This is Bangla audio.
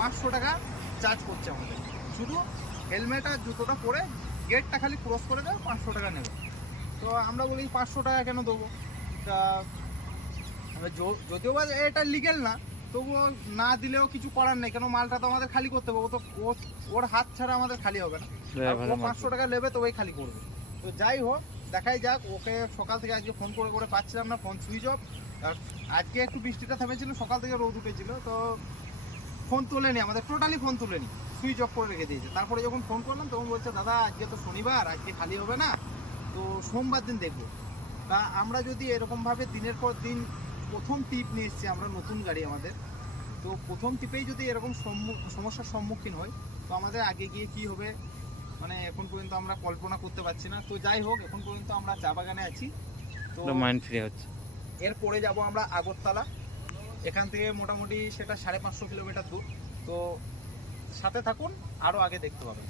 500 টাকা চার্জ করছে আমাদের। শুধু হেলমেট আর জুতোটা পরে গেটটা খালি ক্রস করে দেবে, 500 টাকা নেবে। তো আমরা বলি 500 টাকা কেন দেবো? তা যদিও বা এটা লিগেল না, তবুও না দিলেও কিছু করার নেই, কেন মালটা তো আমাদের খালি করতে হবে। ও তো ওর হাত ছাড়া আমাদের খালি হবে না। ও 500 টাকা নেবে তো ওই খালি করবে। তো যাই হোক, দেখাই যাক। ওকে সকাল থেকে আজকে ফোন করে করে পাচ্ছিলাম না, ফোন সুইচ অফ। আজকে একটু বৃষ্টিটা থেমেছিল, সকাল থেকে রোদ উঠেছিল, তো ফোন তোলেনি আমাদের, টোটালি ফোন তোলেনি, সুইচ অফ করে রেখে দিয়েছে। তারপরে যখন ফোন করলাম তখন বলছে, দাদা আজকে তো শনিবার, আজকে খালি হবে না, তো সোমবার দিন দেখবো। তা আমরা যদি এরকমভাবে দিনের পর দিন, প্রথম টিপ নিয়ে এসেছি আমরা, নতুন গাড়ি আমাদের, তো প্রথম টিপেই যদি এরকম সমস্যার সম্মুখীন হয়, তো আমাদের আগে গিয়ে কি হবে মানে এখন পর্যন্ত আমরা কল্পনা করতে পারছি না। তো যাই হোক, এখন পর্যন্ত আমরা চা বাগানে আছি। তো মাইন্ড ফ্রি হচ্ছে। এরপরে যাব আমরা আগরতলা। এখান থেকে মোটামুটি সেটা 550 কিলোমিটার দূর। তো সাথে থাকুন, আরও আগে দেখতে পাবেন।